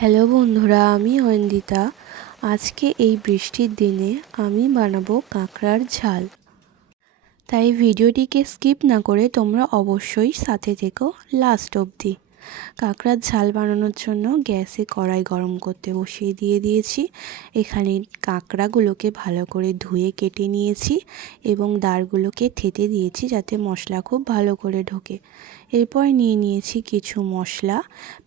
Hello বন্ধুরা, আমি অয়ন্দিতা। আজকে এই বৃষ্টির দিনে আমি বানাবো কাঁকড়ার ঝাল। তাই ভিডিওটিকে স্কিপ না করে তোমরা অবশ্যই সাথে থেকো লাস্ট অবধি। কাঁকড়ার ঝাল বানানোর জন্য গ্যাসে কড়াই গরম করতে বসিয়ে দিয়েছি। এখানে কাঁকড়াগুলোকে ভালো করে ধুয়ে কেটে নিয়েছি এবং দাঁড়গুলোকে থেঁতে দিয়েছি যাতে মশলা খুব ভালো করে ঢোকে। এরপর নিয়েছি কিছু মশলা।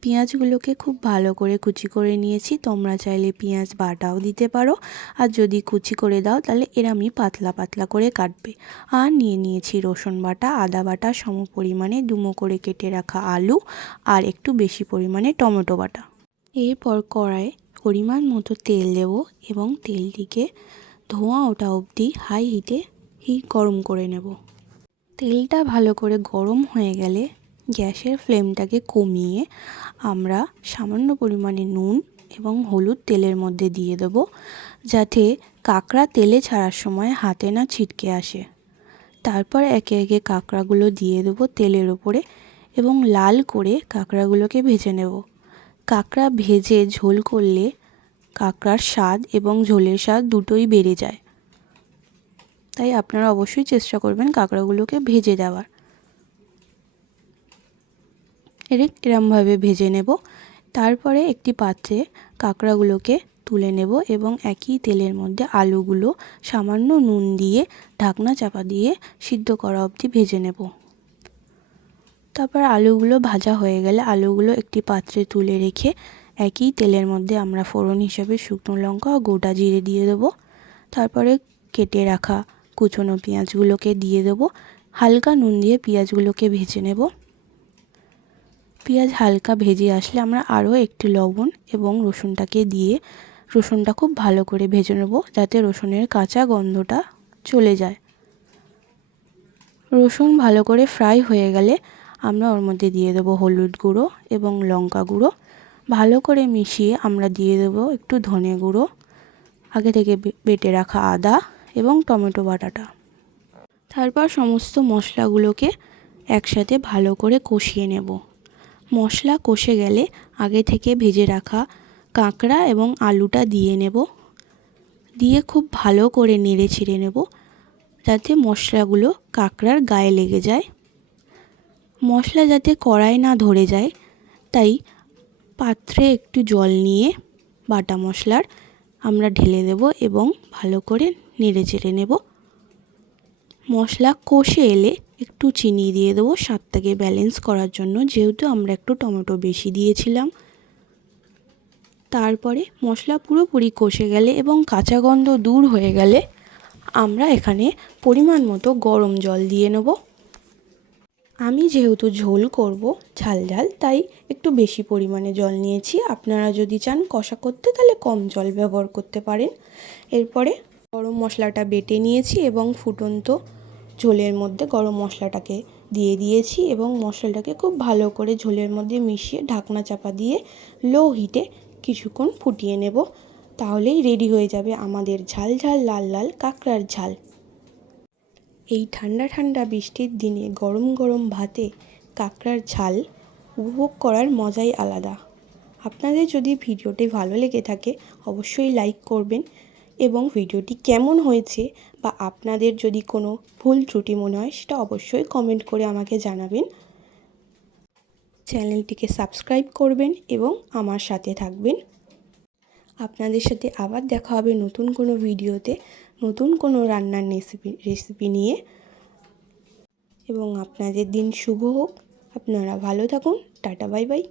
পেঁয়াজগুলোকে খুব ভালো করে কুচি করে নিয়েছি। তোমরা চাইলে পেঁয়াজ বাটাও দিতে পারো, আর যদি কুচি করে দাও তাহলে এরমই পাতলা পাতলা করে কাটবে। আর নিয়েছি রসুন বাটা, আদা বাটা, সম পরিমাণে ডুমো করে কেটে রাখা আলু আর একটু বেশি পরিমাণে টমেটো বাটা। এরপর কড়াইয়ে পরিমাণ মতো তেল দেব এবং তেলটিকে ধোঁয়া ওঠা অবধি হাই হিটে গরম করে নেব। তেলটা ভালো করে গরম হয়ে গেলে গ্যাসের ফ্লেমটাকে কমিয়ে আমরা সামান্য পরিমাণে নুন এবং হলুদ তেলের মধ্যে দিয়ে দেব, যাতে কাঁকড়া তেলে ছাড়ার সময় হাতে না ছিটকে আসে। তারপর একে একে কাঁকড়াগুলো দিয়ে দেবো তেলের ওপরে এবং লাল করে কাঁকড়াগুলোকে ভেজে নেব। কাঁকড়া ভেজে ঝোল করলে কাঁকড়ার স্বাদ এবং ঝোলের স্বাদ দুটোই বেড়ে যায়। তাই আপনারা অবশ্যই চেষ্টা করবেন কাঁকড়াগুলোকে ভেজে দেওয়ার। এরমভাবে ভেজে নেব। তারপরে একটি পাত্রে কাঁকড়াগুলোকে তুলে নেব এবং একই তেলের মধ্যে আলুগুলো সামান্য নুন দিয়ে ঢাকনা চাপা দিয়ে সিদ্ধ করা অবধি ভেজে নেব। তারপর আলুগুলো ভাজা হয়ে গেলে আলুগুলো একটি পাত্রে তুলে রেখে একই তেলের মধ্যে আমরা ফোড়ন হিসাবে শুকনো লঙ্কা ও গোটা জিরে দিয়ে দেবো। তারপরে কেটে রাখা কুচনো পেঁয়াজগুলোকে দিয়ে দেবো। হালকা নুন দিয়ে পেঁয়াজগুলোকে ভেজে নেব। পেঁয়াজ হালকা ভেজে আসলে আমরা আরও একটু লবণ এবং রসুনটাকে দিয়ে রসুনটা খুব ভালো করে ভেজে নেব, যাতে রসুনের কাঁচা গন্ধটা চলে যায়। রসুন ভালো করে ফ্রাই হয়ে গেলে আমরা ওর মধ্যে দিয়ে দেবো হলুদ গুঁড়ো এবং লঙ্কা গুঁড়ো। ভালো করে মিশিয়ে আমরা দিয়ে দেবো একটু ধনে গুঁড়ো, আগে থেকে বেটে রাখা আদা এবং টমেটো বাটাটা। তারপর সমস্ত মশলাগুলোকে একসাথে ভালো করে কষিয়ে নেব। মশলা কষে গেলে আগে থেকে ভেজে রাখা কাঁকড়া এবং আলুটা দিয়ে নেব। দিয়ে খুব ভালো করে নেড়ে ছেড়ে নেব, যাতে মশলাগুলো কাঁকড়ার গায়ে লেগে যায়। মশলা যাতে কড়াই না ধরে যায় তাই পাত্রে একটু জল নিয়ে বাটা মশলার আমরা ঢেলে দেব এবং ভালো করে নেড়ে চেড়ে নেব। মশলা কষে এলে একটু চিনি দিয়ে দেবো স্বাদটাকে ব্যালেন্স করার জন্য, যেহেতু আমরা একটু টমেটো বেশি দিয়েছিলাম। তারপরে মশলা পুরোপুরি কষে গেলে এবং কাঁচা গন্ধ দূর হয়ে গেলে আমরা এখানে পরিমাণ মতো গরম জল দিয়ে নেব। আমি যেহেতু ঝোল করব ঝাল তাই একটু বেশি পরিমাণে জল নিয়েছি। আপনারা যদি চান কষা করতে তাহলে কম জল ব্যবহার করতে পারেন। এরপরে গরম মশলাটা বেটে নিয়েছি এবং ফুটন্ত ঝোলের মধ্যে গরম মশলাটাকে দিয়ে দিয়েছি এবং মশলাটাকে খুব ভালো করে ঝোলের মধ্যে মিশিয়ে ঢাকনা চাপা দিয়ে লো হিটে কিছুক্ষণ ফুটিয়ে নেব। তাহলেই রেডি হয়ে যাবে আমাদের ঝাল লাল লাল কাঁকড়ার ঝাল। এই ঠান্ডা ঠান্ডা বৃষ্টির দিনে গরম গরম ভাতে কাঁকড়ার ঝাল উপভোগ করার মজাই আলাদা। আপনাদের যদি ভিডিওটি ভালো লেগে থাকে অবশ্যই লাইক করবেন এবং ভিডিওটি কেমন হয়েছে বা আপনাদের যদি কোনো ভুল ত্রুটি মনে হয় সেটা অবশ্যই কমেন্ট করে আমাকে জানাবেন। চ্যানেলটিকে সাবস্ক্রাইব করবেন এবং আমার সাথে থাকবেন। আপনাদের সাথে আবার দেখা হবে নতুন কোনো ভিডিওতে, নতুন কোনো রান্নার রেসিপি নিয়ে। এবং আপনাদের দিন শুভ হোক। আপনারা ভালো থাকুন। Tata, bye bye.